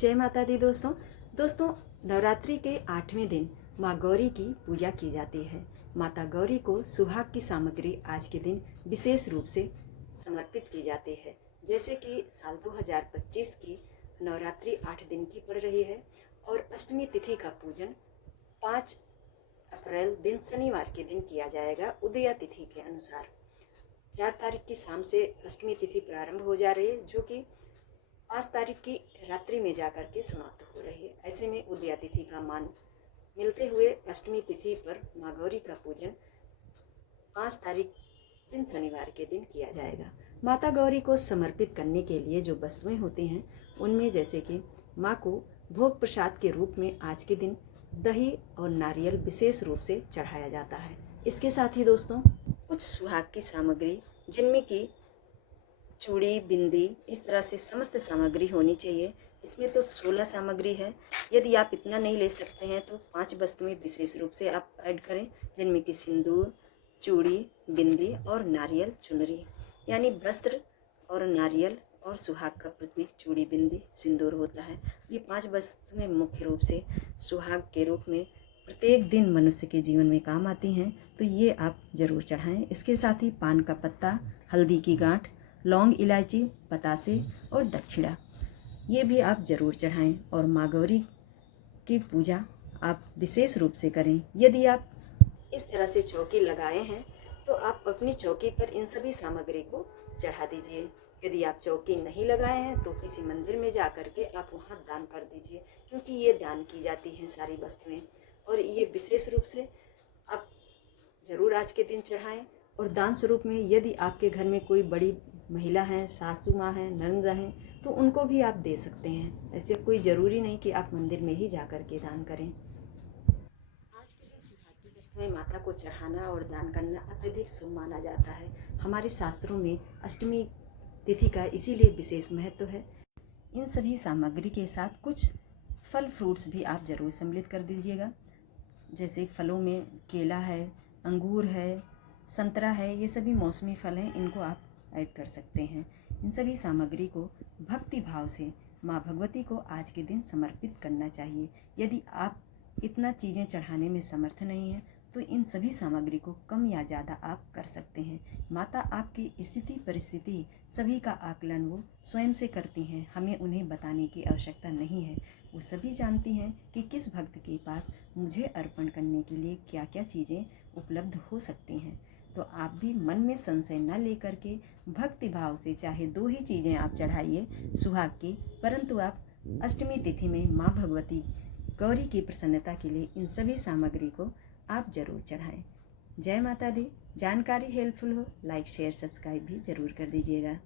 जय माता दी दोस्तों नवरात्रि के 8वें दिन माँ गौरी की पूजा की जाती है। माता गौरी को सुहाग की सामग्री आज के दिन विशेष रूप से समर्पित की जाती है। जैसे कि साल 2025 की नवरात्रि 8 दिन की पड़ रही है और अष्टमी तिथि का पूजन 5 अप्रैल दिन शनिवार के दिन किया जाएगा उदया तिथि के अनुसार। 4 तारीख की शाम से अष्टमी तिथि प्रारंभ हो जा रही है, जो कि 5 तारीख की रात्रि में जाकर के समाप्त हो रही है। ऐसे में उदया तिथि का मान मिलते हुए अष्टमी तिथि पर माँ गौरी का पूजन 5 तारीख दिन शनिवार के दिन किया जाएगा। माता गौरी को समर्पित करने के लिए जो वस्तुएं होती हैं उनमें जैसे कि माँ को भोग प्रसाद के रूप में आज के दिन दही और नारियल विशेष रूप से चढ़ाया जाता है। इसके साथ ही दोस्तों कुछ सुहाग की सामग्री जिनमें कि चूड़ी, बिंदी, इस तरह से समस्त सामग्री होनी चाहिए। इसमें तो 16 सामग्री है। यदि आप इतना नहीं ले सकते हैं तो 5 वस्तुएं विशेष रूप से आप ऐड करें, जिनमें कि सिंदूर, चूड़ी, बिंदी और नारियल चुनरी। यानी वस्त्र और नारियल और सुहाग का प्रतीक चूड़ी, बिंदी, सिंदूर होता है। ये 5 वस्तुएं मुख्य रूप से सुहाग के रूप में प्रत्येक दिन मनुष्य के जीवन में काम आती हैं, तो ये आप ज़रूर चढ़ाएं। इसके साथ ही पान का पत्ता, हल्दी की गांठ, लौंग, इलायची, बतासे और दक्षिणा, ये भी आप ज़रूर चढ़ाएं। और माँ गौरी की पूजा आप विशेष रूप से करें। यदि आप इस तरह से चौकी लगाए हैं तो आप अपनी चौकी पर इन सभी सामग्री को चढ़ा दीजिए। यदि आप चौकी नहीं लगाए हैं तो किसी मंदिर में जा कर के आप वहाँ दान कर दीजिए, क्योंकि ये दान की जाती हैं सारी वस्तुएं। और ये विशेष रूप से आप ज़रूर आज के दिन चढ़ाएं। और दान स्वरूप में यदि आपके घर में कोई बड़ी महिला हैं, सासू माँ हैं, ननद हैं, तो उनको भी आप दे सकते हैं। ऐसे कोई ज़रूरी नहीं कि आप मंदिर में ही जा कर के दान करें। आज के दिन सुहाग की वस्तुएं माता को चढ़ाना और दान करना अत्यधिक शुभ माना जाता है। हमारे शास्त्रों में अष्टमी तिथि का इसीलिए विशेष महत्व है। इन सभी सामग्री के साथ कुछ फल फ्रूट्स भी आप ज़रूर सम्मिलित कर दीजिएगा। जैसे फलों में केला है, अंगूर है, संतरा है, ये सभी मौसमी फल हैं, इनको आप ऐड कर सकते हैं। इन सभी सामग्री को भक्ति भाव से माँ भगवती को आज के दिन समर्पित करना चाहिए। यदि आप इतना चीज़ें चढ़ाने में समर्थ नहीं हैं तो इन सभी सामग्री को कम या ज़्यादा आप कर सकते हैं। माता आपकी स्थिति परिस्थिति सभी का आकलन वो स्वयं से करती हैं। हमें उन्हें बताने की आवश्यकता नहीं है। वो सभी जानती हैं कि किस भक्त के पास मुझे अर्पण करने के लिए क्या क्या चीज़ें उपलब्ध हो सकती हैं। तो आप भी मन में संशय न लेकर के भक्ति भाव से चाहे 2 ही चीज़ें आप चढ़ाइए सुहाग की, परंतु आप अष्टमी तिथि में माँ भगवती गौरी की प्रसन्नता के लिए इन सभी सामग्री को आप ज़रूर चढ़ाएं। जय माता दी। जानकारी हेल्पफुल हो, लाइक, शेयर, सब्सक्राइब भी ज़रूर कर दीजिएगा।